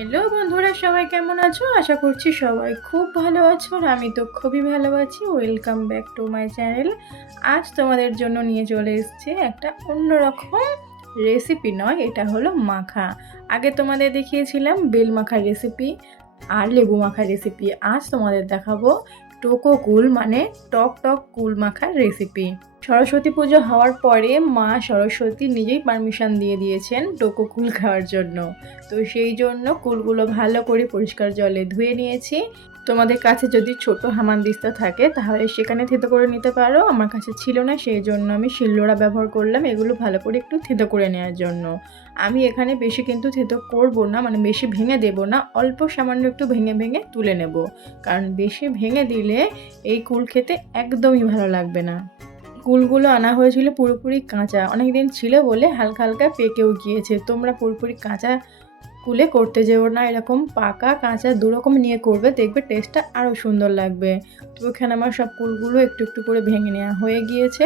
Hello বন্ধুরা, সবাই কেমন আছো? আশা করছি সবাই খুব ভালো আছো। আর আমি তো খুবই ভালো আছি। Welcome back to my channel. আজ তোমাদের জন্য নিয়ে চলে এসেছি একটা অন্যরকম রেসিপি। নয়, এটা হলো মাখা। আগে তোমাদের দেখিয়েছিলাম বেল মাখার রেসিপি আর লেবু মাখার রেসিপি। আজ তোমাদের দেখাবো টোকো কুল, মানে টক টক কুল মাখার রেসিপি। সরস্বতী পুজো হওয়ার পরে মা সরস্বতী নিজেই পারমিশন দিয়ে দিয়েছেন টোকো কুল খাওয়ার জন্য। তো সেই জন্য কুলগুলো ভালো করে পরিষ্কার জলে ধুয়ে নিয়েছি। তোমাদের কাছে যদি ছোট হামানদিস্তা থাকে তাহলে সেখানে থেতো করে নিতে পারো। আমার কাছে ছিল না, সেই জন্য আমি শিলনোড়া ব্যবহার করলাম এগুলো ভালো করে একটু থেতো করে নেওয়ার জন্য। আমি এখানে বেশি কিন্তু থেতো করব না, মানে বেশি ভেঙে দেব না, অল্প সামান্য একটু ভেঙে ভেঙে তুলে নেব। কারণ বেশি ভেঙে দিলে এই কুল খেতে একদমই ভালো লাগবে না। কুলগুলো আনা হয়েছিল পুরোপুরি কাঁচা, অনেক দিন ছিল বলে হালকা হালকা পেকেও গিয়েছে। তোমরা পুরোপুরি কাঁচা কুলে করতে যেও না, এরকম পাকা কাঁচা দুরকম নিয়ে করবে, দেখবে টেস্টটা আরও সুন্দর লাগবে। তো এখানে আমার সব কুলগুলো একটু একটু করে ভেঙে নেওয়া হয়ে গিয়েছে।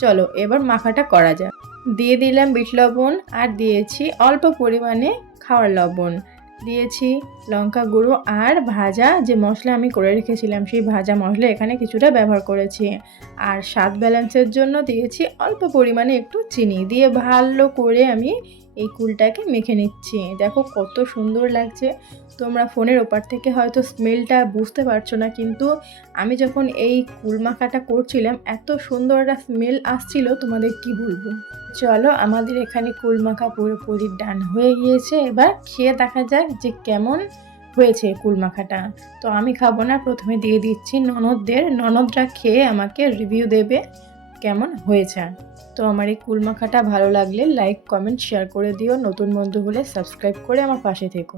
চলো এবার মাখাটা করা যাক। দিয়ে দিলাম বিট লবণ, আর দিয়েছি অল্প পরিমাণে খাওয়ার লবণ, দিয়েছি লঙ্কা গুঁড়ো, আর ভাজা যে মশলা আমি করে রেখেছিলাম সেই ভাজা মশলা এখানে কিছুটা ব্যবহার করেছি। আর স্বাদ ব্যালেন্সের জন্য দিয়েছি অল্প পরিমাণে একটু চিনি, দিয়ে ভালো করে আমি এই কুলটাকে মেখে নিচ্ছি। দেখো কত সুন্দর লাগছে। তোমরা ফোনের ওপার থেকে হয়তো স্মেলটা বুঝতে পারছো না, কিন্তু আমি যখন এই কুল মাখাটা করছিলাম এত সুন্দর একটা স্মেল আসছিল, তোমাদের কি বলবো। চলো আমাদের এখানে কুল মাখা পুরোপুরি ডান হয়ে গিয়েছে। এবার খেয়ে দেখা যাক যে কেমন হয়েছে কুল মাখাটা। তো আমি খাবো না, প্রথমে দিয়ে দিচ্ছি ননদদের। ননদরা খেয়ে আমাকে রিভিউ দেবে কেমন হয়েছে। তো আমার এই কুল মাখাটা ভালো লাগলে লাইক কমেন্ট শেয়ার করে দিও। নতুন বন্ধু হলে সাবস্ক্রাইব করে আমার পাশে থেকো।